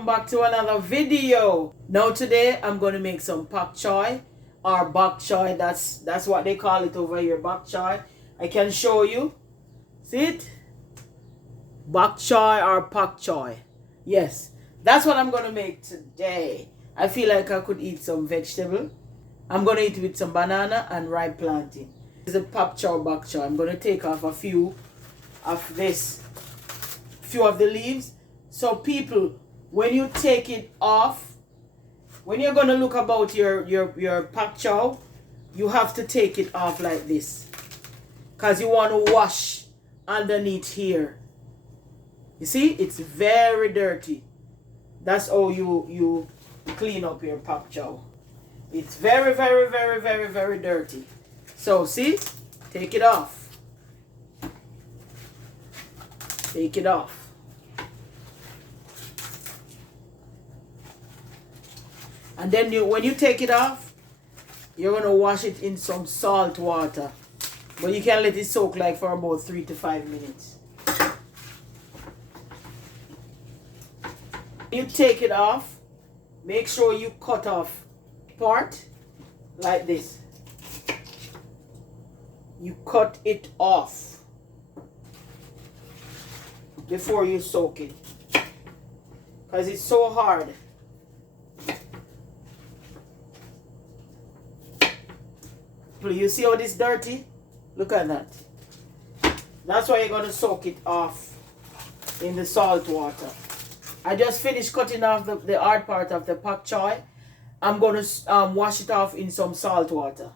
welcome back to another video. Now today I'm going to make some pak choy or bok choy. That's what they call it over here, bok choy. I can show you. See it? Bok choy or pak choy. Yes, that's what I'm going to make today. I feel like I could eat some vegetable. I'm going to eat it with some banana and ripe plantain. This is a pak choy, bok choy. I'm going to take off a few of this, few of the leaves. So people, when you take it off, when you're going to look about your pak choy, you have to take it off like this, because you want to wash underneath here. You see, it's very dirty. That's how you clean up your pak choy. It's very, very, very, very, very dirty. So see, take it off. Take it off. And then when you take it off, you're going to wash it in some salt water. But you can let it soak like for about 3 to 5 minutes. You take it off, make sure you cut off part like this. You cut it off before you soak it, because it's so hard. You see how this dirty? Look at that. That's why you're going to soak it off in the salt water. I just finished cutting off the hard part of the pak choy. I'm going to wash it off in some salt water.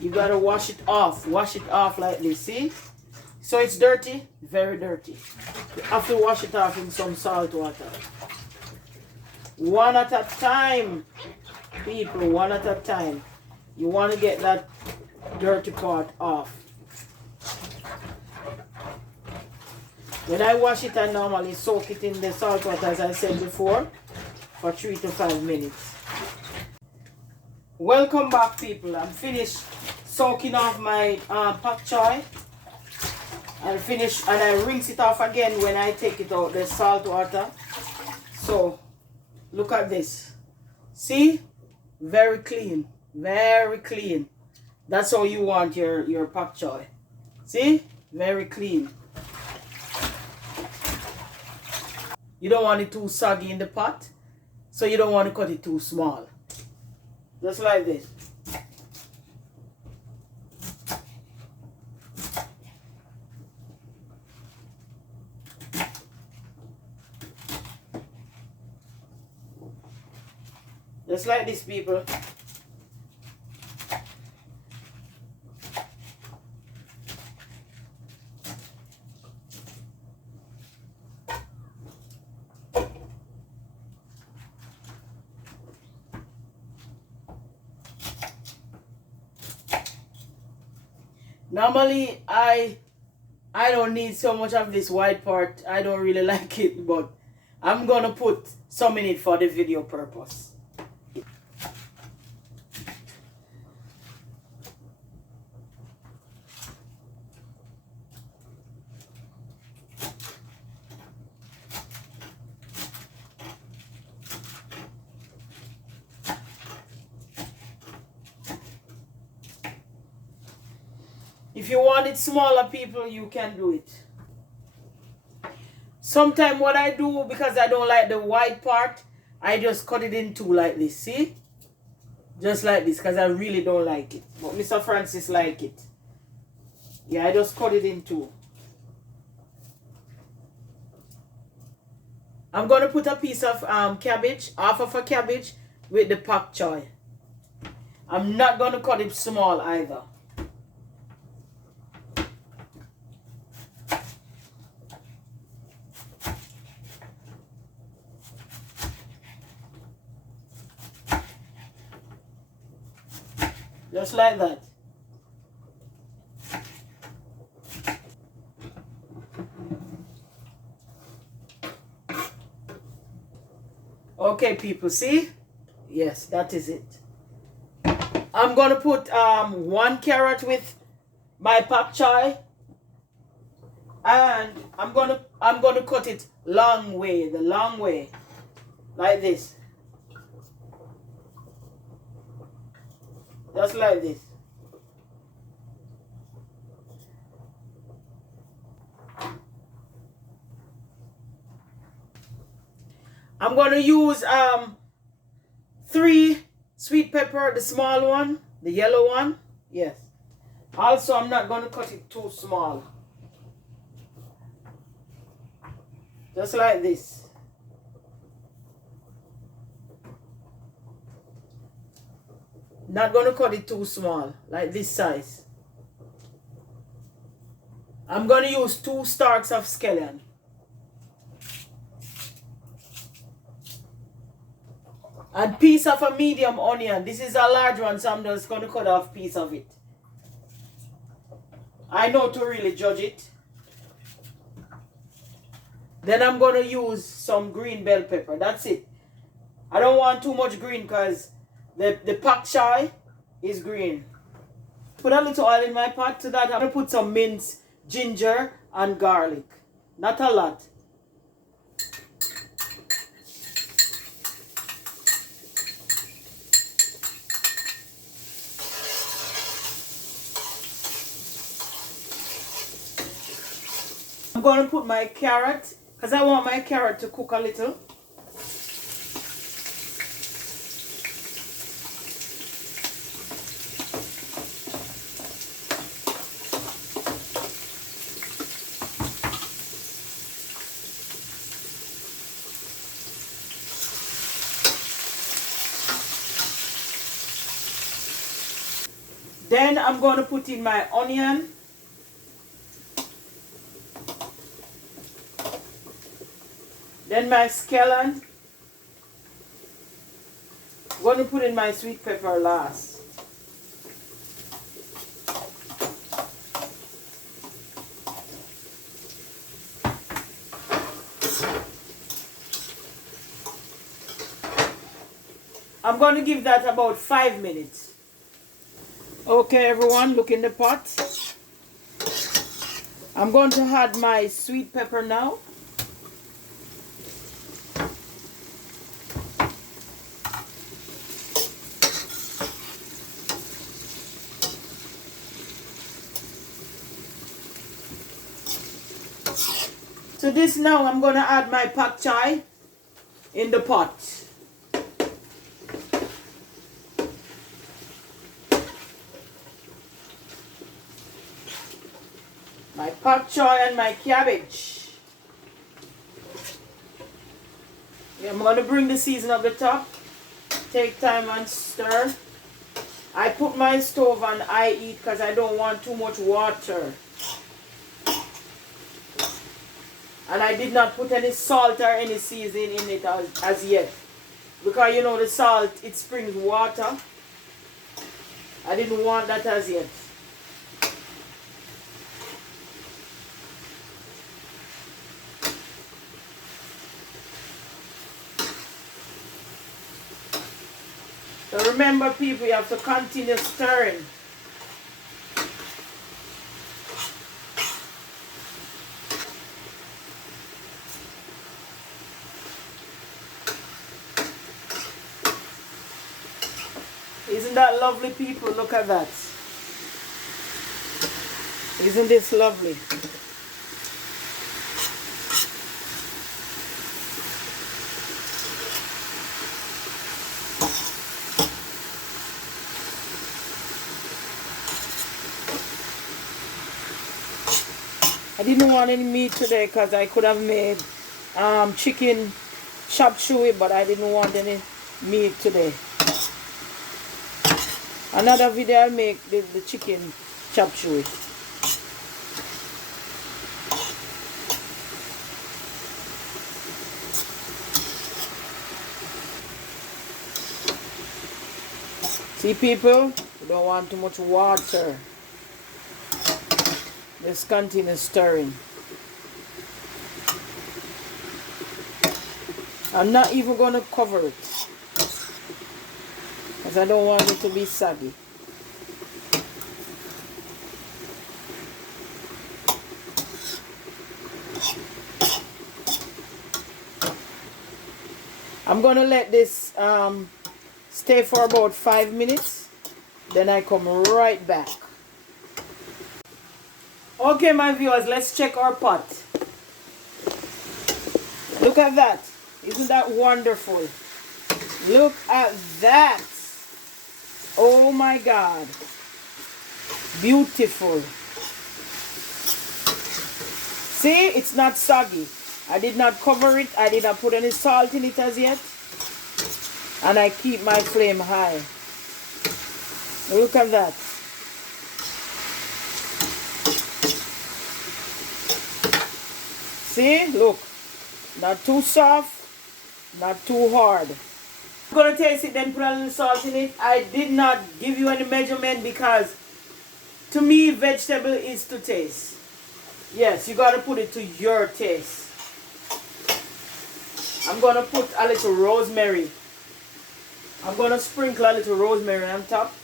You got to wash it off. Wash it off like this. See? So it's dirty. Very dirty. You have to wash it off in some salt water. One at a time, people, one at a time. You want to get that dirty part off. When I wash it, I normally soak it in the salt water, as I said before, for 3 to 5 minutes. Welcome back, people. I'm finished soaking off my pak choy. I finish and I rinse it off again when I take it out the salt water. So look at this. See? Very clean. Very clean. That's how you want your pak choy. See? Very clean. You don't want it too soggy in the pot, so you don't want to cut it too small. Just like this. Just like this, people. Normally, I don't need so much of this white part. I don't really like it, but I'm gonna put some in it for the video purpose. If you want it smaller, people, you can do it. Sometimes what I do, because I don't like the white part, I just cut it in two like this. See? Just like this, because I really don't like it. But Mr. Francis like it. Yeah, I just cut it in two. I'm going to put a piece of cabbage, half of a cabbage, with the pak choy. I'm not going to cut it small either. Just like that. Okay, people, see? Yes, that is it. I'm going to put 1 carrot with my pak choy. And I'm gonna cut it long way, the long way, like this, just like this. I'm gonna use 3 sweet pepper, the small one, the yellow one. Yes. Also, I'm not gonna cut it too small. Just like this. Not gonna cut it too small, like this size. I'm gonna use 2 stalks of scallion. And piece of a medium onion. This is a large one, so I'm just gonna cut off piece of it. I know to really judge it. Then I'm gonna use some green bell pepper. That's it. I don't want too much green because the pak choy is green. Put a little oil in my pot. To that, I'm gonna put some minced ginger and garlic. Not a lot. I'm gonna put my carrot because I want my carrot to cook a little. Then I'm going to put in my onion. Then my scallion. I'm going to put in my sweet pepper last. I'm going to give that about 5 minutes. Okay, everyone, look in the pot. I'm going to add my sweet pepper now. To this now, I'm going to add my pak choy in the pot. My pak choy and my cabbage. Yeah, I'm going to bring the season up the top. Take time and stir. I put my stove on high heat because I don't want too much water. And I did not put any salt or any seasoning in it as yet. Because you know the salt, it springs water. I didn't want that as yet. So remember, people, you have to continue stirring. Isn't that lovely, people? Look at that. Isn't this lovely? I didn't want any meat today because I could have made chicken chop suey, but I didn't want any meat today. Another video I'll make the chicken chop suey. See, people, you don't want too much water. Just continue stirring. I'm not even going to cover it because I don't want it to be soggy. I'm gonna let this stay for about 5 minutes. Then I come right back. Okay, my viewers, let's check our pot. Look at that. Isn't that wonderful? Look at that. Oh my God. Beautiful. See, it's not soggy. I did not cover it. I did not put any salt in it as yet. And I keep my flame high. Look at that. See, look. Not too soft, not too hard. I'm going to taste it, then put a little salt in it. I did not give you any measurement because to me, vegetable is to taste. Yes, you got to put it to your taste. I'm going to put a little rosemary. I'm going to sprinkle a little rosemary on top.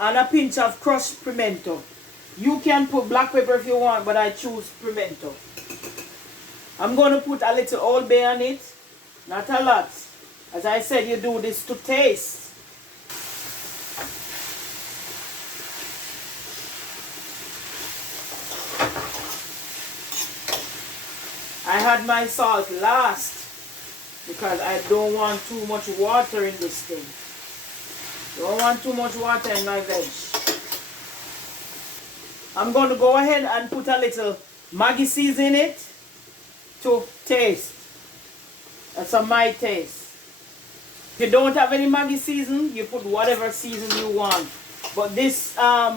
And a pinch of crushed pimento. You can put black pepper if you want, but I choose pimento. I'm going to put a little Old Bay on it. Not a lot. As I said, you do this to taste. I had my salt last because I don't want too much water in this thing. Don't want too much water in my veg. I'm going to go ahead and put a little Maggi season in it to taste. That's my taste. If you don't have any Maggi season, you put whatever season you want. But this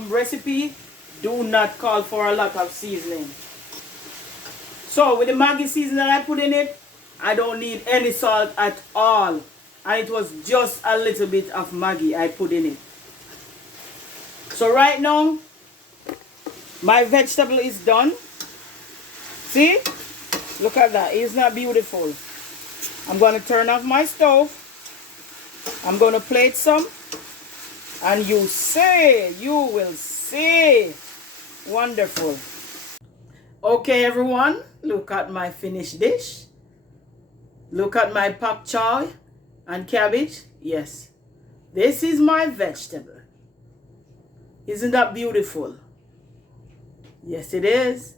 recipe do not call for a lot of seasoning. So with the Maggi season that I put in it, I don't need any salt at all. And it was just a little bit of Maggi I put in it. So right now, my vegetable is done. See? Look at that. Isn't that beautiful? I'm going to turn off my stove. I'm going to plate some. And you will see. Wonderful. Okay, everyone. Look at my finished dish. Look at my pak choy and cabbage. Yes. This is my vegetable. Isn't that beautiful? Yes, it is.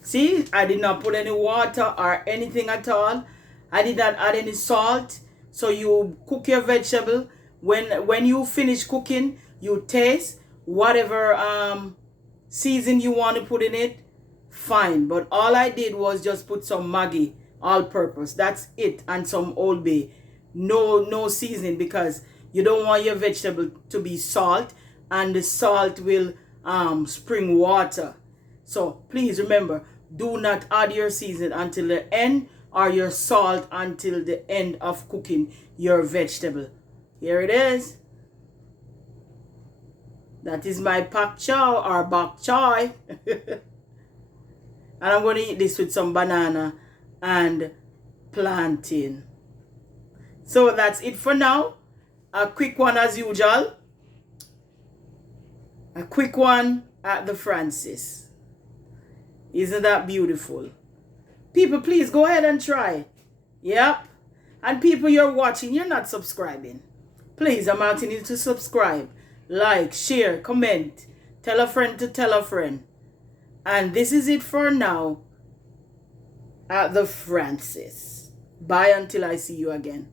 See, I did not put any water or anything at all. I did not add any salt. So you cook your vegetable. When you finish cooking, you taste whatever season you want to put in it. Fine. But all I did was just put some Maggi, all purpose. That's it. And some Old Bay. No seasoning, because you don't want your vegetable to be salt. And the salt will spring water. So please remember, do not add your season until the end, or your salt until the end of cooking your vegetable. Here it is. That is my pak choy or bok choy. And I'm going to eat this with some banana and plantain. So that's it for now. A quick one as usual. A quick one at the Francis. Isn't that beautiful? People, please go ahead and try. Yep. And people, you're watching, you're not subscribing. Please, I'm asking you to subscribe. Like, share, comment. Tell a friend to tell a friend. And this is it for now at the Francis. Bye until I see you again.